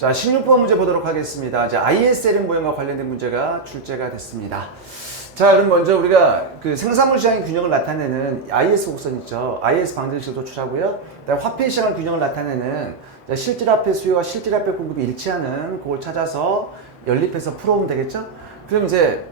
자, 16번 문제 보도록 하겠습니다. 이제 ISLN 모형과 관련된 문제가 출제가 됐습니다. 자, 그럼 먼저 우리가 그 생산물 시장의 균형을 나타내는 IS 곡선 있죠. IS 방정식을 도출하고요. 그다음에 화폐 시장의 균형을 나타내는 실질 화폐 수요와 실질 화폐 공급이 일치하는 그걸 찾아서 연립해서 풀어오면 되겠죠. 그럼 이제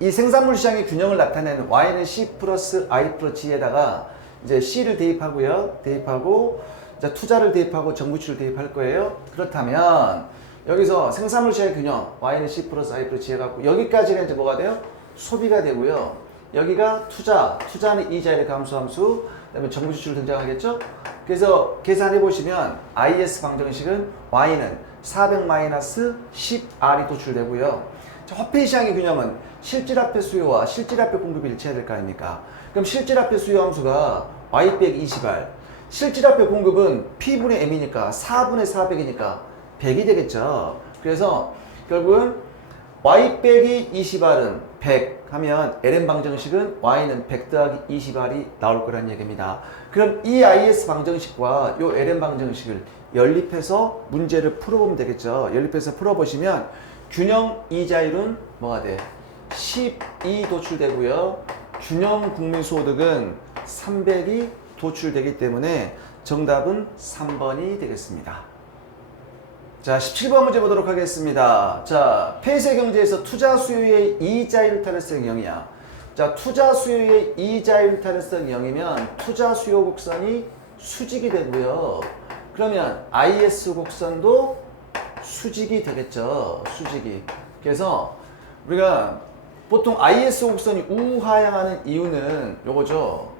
이 생산물 시장의 균형을 나타내는 Y는 C 플러스 I 플러스 G에다가 이제 C를 대입하고요. 대입하고 자, 투자를 대입하고 정부치를 대입할 거예요. 그렇다면 여기서 생산물 시장의 균형 Y는 C 플러스 I 플러스 G 해갖고 여기까지가 이제 뭐가 돼요? 소비가 되고요. 여기가 투자는 이자율의 감소함수, 그다음에 정부지출 등장하겠죠? 그래서 계산해 보시면 IS 방정식은 Y는 400-10R이 도출되고요. 자, 화폐 시장의 균형은 실질화폐 수요와 실질화폐 공급이 일치해야 될 거 아닙니까? 그럼 실질화폐 수요 함수가 Y 빼기 20R, 실질화폐 공급은 P분의 M이니까 4분의 400이니까 100이 되겠죠. 그래서 결국은 Y 빼기 20R은 100 하면 LN 방정식은 Y는 100 더하기 20R이 나올 거라는 얘기입니다. 그럼 이 IS 방정식과 이 LN 방정식을 연립해서 문제를 풀어보면 되겠죠. 연립해서 풀어보시면 균형 이자율은 뭐가 돼? 12 도출되고요. 균형 국민소득은 300이 도출되기 때문에 정답은 3번이 되겠습니다. 자, 17번 문제 보도록 하겠습니다. 자, 폐쇄 경제에서 투자 수요의 이자율 타례성 0이야. 자, 투자 수요의 이자율 타례성 0이면 투자 수요 곡선이 수직이 되고요. 그러면 IS 곡선도 수직이 되겠죠. 수직이. 그래서 우리가 보통 IS 곡선이 우하향하는 이유는 요거죠.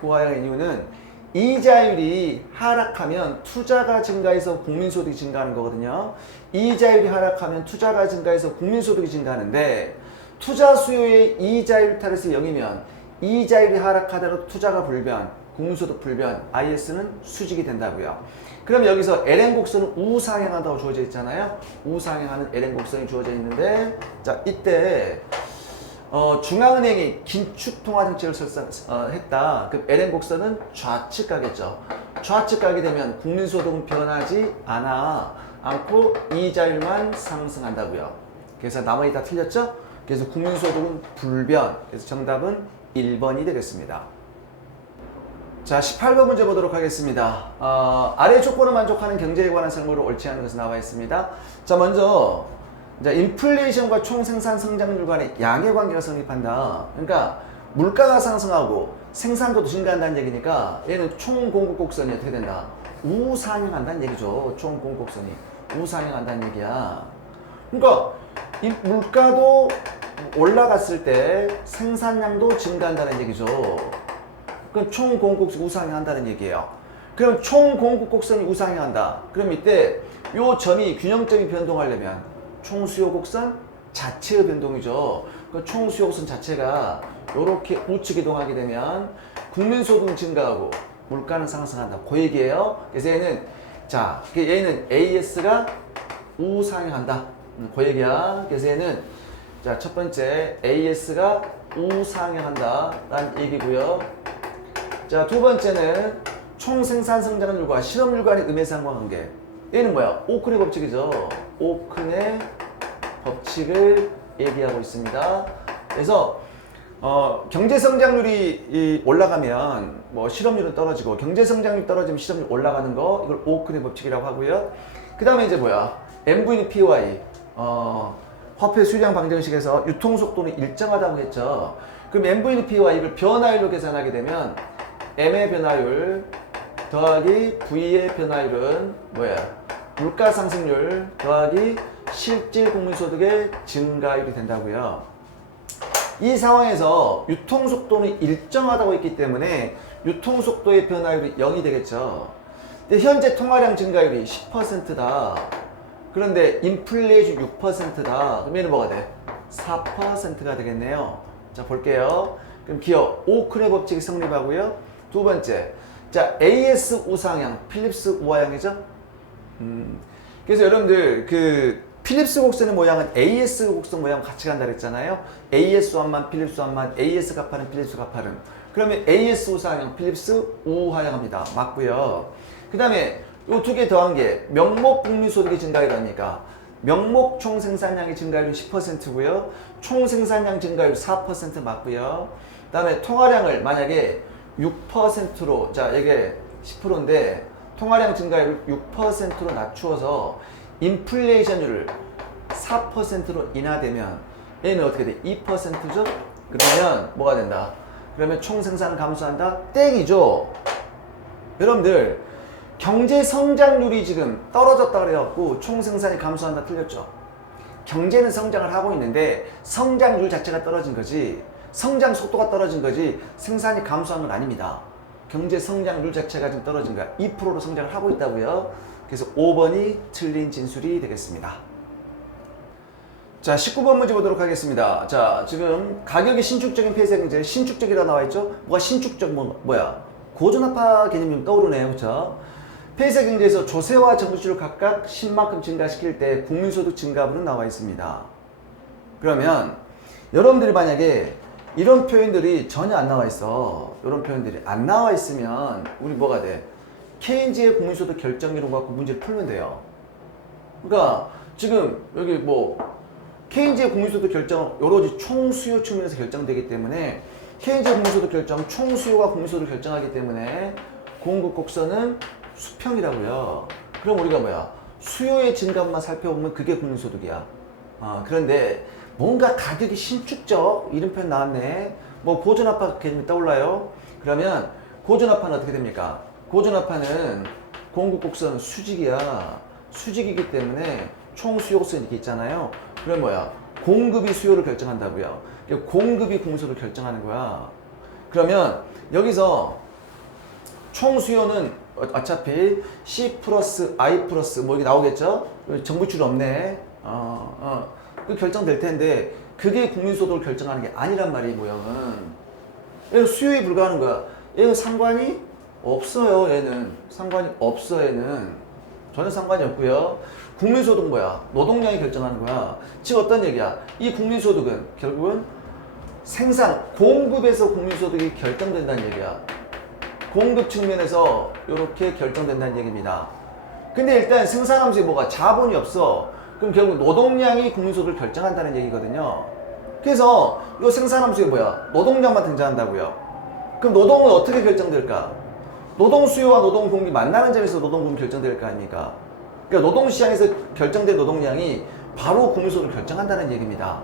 우하향하는 이유는 이자율이 하락하면 투자가 증가해서 국민소득이 증가하는 거거든요. 이자율이 하락하면 투자가 증가해서 국민소득이 증가하는데 투자 수요의 이자율 타겟이 0이면 이자율이 하락하더라도 투자가 불변, 국민소득 불변, IS는 수직이 된다고요. 그럼 여기서 LN 곡선은 우상향한다고 주어져 있잖아요. 우상향하는 LN 곡선이 주어져 있는데 자, 이때 중앙은행이 긴축 통화 정책을 했다. 그럼 LN 곡선은 좌측 가겠죠. 좌측 가게 되면 국민소득은 변하지 않고 이자율만 상승한다고요. 그래서 나머지 다 틀렸죠? 그래서 국민소득은 불변. 그래서 정답은 1번이 되겠습니다. 자, 18번 문제 보도록 하겠습니다. 아래 조건을 만족하는 경제에 관한 설명으로 옳지 않은 것이 나와 있습니다. 자, 먼저 자, 인플레이션과 총생산 성장률 간의 양의 관계가 성립한다. 그러니까 물가가 상승하고 생산도도 증가한다는 얘기니까 얘는 총공급 곡선이 어떻게 된다? 우상향한다는 얘기죠. 총공급 곡선이 우상향한다는 얘기야. 그러니까 이 물가도 올라갔을 때 생산량도 증가한다는 얘기죠. 그럼 총공급 우상향한다는 얘기예요. 그럼 총공급 곡선이 우상향한다. 그럼 이때 요 점이 균형점이 변동하려면 총수요 곡선 자체의 변동이죠. 그 총수요 곡선 자체가 이렇게 우측 이동하게 되면 국민소득은 증가하고 물가는 상승한다. 그 얘기예요. 그래서 얘는 AS가 우상향한다. 그 얘기야. 그래서 얘는 자, 첫 번째 AS가 우상향한다 라는 얘기고요. 자, 두 번째는 총생산 성장률과 실업률 간의 음해상관관계. 얘는 뭐야? 오큰의 법칙이죠. 오큰의 법칙을 얘기하고 있습니다. 그래서 경제 성장률이 올라가면 뭐 실업률은 떨어지고 경제 성장률이 떨어지면 실업률 올라가는 거 이걸 오큰의 법칙이라고 하고요. 그다음에 이제 뭐야? MV는 PY 화폐 수량 방정식에서 유통 속도는 일정하다고 했죠. 그럼 MV는 PY 이걸 변화율로 계산하게 되면 M의 변화율 더하기 V의 변화율은 뭐야? 물가 상승률 더하기 실질 국민소득의 증가율이 된다고요. 이 상황에서 유통속도는 일정하다고 했기 때문에 유통속도의 변화율이 0이 되겠죠. 근데 현재 통화량 증가율이 10%다. 그런데 인플레이션 6%다. 그럼 얘는 뭐가 돼? 4%가 되겠네요. 자, 볼게요. 그럼 기억 오큰의 법칙이 성립하고요. 두 번째, 자, AS 우상향, 필립스 우하향이죠? 그래서 여러분들 그 필립스 곡선의 모양은 AS 곡선 모양 같이 간다 그랬잖아요. AS 완만, 필립스 완만, AS 가파른, 필립스 가파른. 그러면 AS 우상향, 필립스 우하향합니다. 맞고요. 그 다음에 요 두 개 더한 게 명목 국민소득이 증가율이니까 명목 총생산량의 증가율은 10%고요. 총생산량 증가율 4% 맞고요. 그 다음에 통화량을 만약에 6%로, 자 이게 10%인데 통화량 증가율을 6%로 낮추어서 인플레이션율을 4%로 인하되면 얘는 어떻게 돼? 2%죠? 그러면 뭐가 된다? 그러면 총생산을 감소한다? 땡이죠? 여러분들 경제 성장률이 지금 떨어졌다 그래갖고 총생산이 감소한다 틀렸죠? 경제는 성장을 하고 있는데 성장률 자체가 떨어진 거지 성장 속도가 떨어진 거지 생산이 감소한 건 아닙니다. 경제 성장률 자체가 좀 떨어진 거야. 2%로 성장을 하고 있다고요. 그래서 5번이 틀린 진술이 되겠습니다. 자, 19번 문제 보도록 하겠습니다. 자, 지금 가격이 신축적인 폐쇄 경제, 신축적이라 나와 있죠? 뭐가 신축적, 뭐야? 고전화파 개념이 떠오르네요. 그쵸? 폐쇄 경제에서 조세와 정부주를 각각 10만큼 증가시킬 때 국민소득 증가분은 나와 있습니다. 그러면 여러분들이 만약에 이런 표현들이 전혀 안 나와 있어. 이런 표현들이 안 나와 있으면 우리 뭐가 돼? 케인즈의 국민소득 결정이론 갖고 문제를 풀면 돼요. 그러니까 지금 여기 뭐 케인즈의 국민소득 결정 오로지 총수요 측면에서 결정되기 때문에 케인즈의 국민소득 결정 총수요가 국민소득을 결정하기 때문에 공급 곡선은 수평이라고요. 그럼 우리가 뭐야? 수요의 증가만 살펴보면 그게 국민소득이야. 그런데 뭔가 가격이 신축적 이런 표현 나왔네. 뭐 고전화파 개념이 떠올라요. 그러면 고전화파는 어떻게 됩니까? 고전화파는 공급 곡선 수직이야. 수직이기 때문에 총수요선 이렇게 있잖아요. 그럼 뭐야? 공급이 수요를 결정한다고요. 공급이 국민소득을 결정하는 거야. 그러면 여기서 총수요는 어차피 C 플러스 I 플러스 뭐 이게 나오겠죠? 정부출이 없네. 그 결정될 텐데 그게 국민소득을 결정하는 게 아니란 말이에요. 모형은. 얘는 수요에 불과하는 거야. 얘는 상관이 없어요. 얘는 상관이 없어. 얘는 전혀 상관이 없고요. 국민소득은 뭐야? 노동량이 결정하는 거야. 즉 어떤 얘기야? 이 국민소득은 결국은 생산, 공급에서 국민소득이 결정된다는 얘기야. 공급 측면에서 이렇게 결정된다는 얘기입니다. 근데 일단 생산함수에 뭐가 자본이 없어. 그럼 결국 노동량이 국민소득을 결정한다는 얘기거든요. 그래서 이 생산함수에 뭐야? 노동량만 등장한다고요. 그럼 노동은 어떻게 결정될까? 노동 수요와 노동 공급이 만나는 점에서 노동 공급이 결정될 거 아닙니까? 그러니까 노동시장에서 결정된 노동량이 바로 국민소득을 결정한다는 얘기입니다.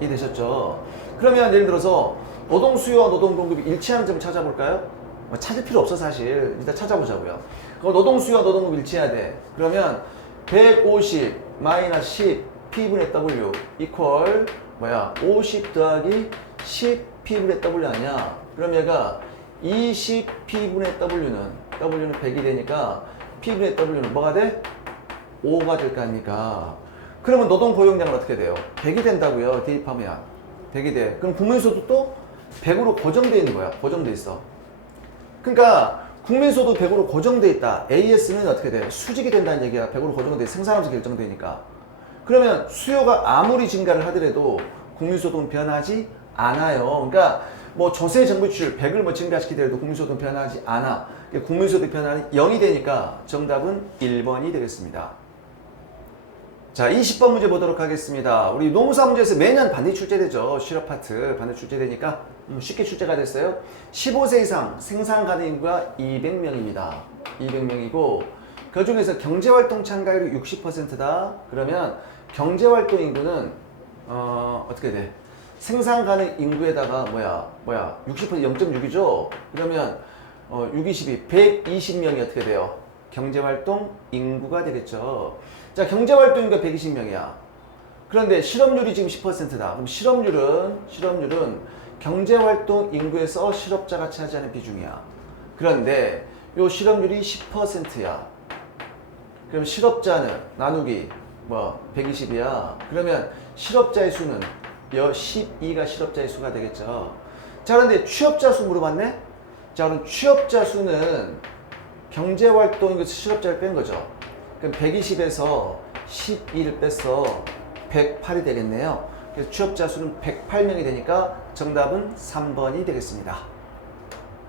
이해되셨죠? 그러면 예를 들어서 노동 수요와 노동 공급이 일치하는 점을 찾아볼까요? 뭐 찾을 필요 없어 사실. 일단 찾아보자고요. 그럼 노동 수요와 노동 공급이 일치해야 돼. 그러면 150 마이너스 10 P분의 W 이퀄 뭐야? 50 더하기 10 P분의 W 아니야? 그럼 얘가 20 P분의 W는 100이 되니까 P분의 W는 뭐가 돼? 5가 될 거 아닙니까? 그러면 노동 고용량은 어떻게 돼요? 100이 된다고요. 대입하면 100이 돼. 그럼 국민소득도 100으로 고정되어 있는 거야. 고정되어 있어. 그러니까 국민소득 100으로 고정되어 있다. AS는 어떻게 돼? 수직이 된다는 얘기야. 100으로 고정돼 생산하면서 결정되니까. 그러면 수요가 아무리 증가를 하더라도 국민소득은 변하지 않아요. 그러니까 뭐 조세 정부출 100을 뭐 증가시키더라도 국민소득은 변하지 않아. 국민소득 변화는 0이 되니까 정답은 1번이 되겠습니다. 자, 20번 문제 보도록 하겠습니다. 우리 노무사 문제에서 매년 반드시 출제되죠. 실업 파트 반드시 출제되니까 쉽게 출제가 됐어요. 15세 이상 생산 가능 인구가 200명입니다. 200명이고 그 중에서 경제활동 참가율이 60%다. 그러면 경제활동 인구는 어떻게 돼? 생산 가능 인구에다가 뭐야 60% 0.6이죠. 그러면 6, 22 120명이 어떻게 돼요? 경제활동 인구가 되겠죠. 자, 경제활동 인구가 120명이야. 그런데 실업률이 지금 10%다. 그럼 실업률은 경제활동 인구에서 실업자가 차지하는 비중이야. 그런데 요 실업률이 10%야. 그럼 실업자는 나누기 120이야. 그러면 실업자의 수는 12가 실업자의 수가 되겠죠. 자, 그런데 취업자 수 물어봤네? 자, 그럼 취업자 수는 경제활동 인구에서 실업자를 뺀 거죠. 그럼 120에서 12를 뺐어. 108이 되겠네요. 그래서 취업자 수는 108명이 되니까 정답은 3번이 되겠습니다.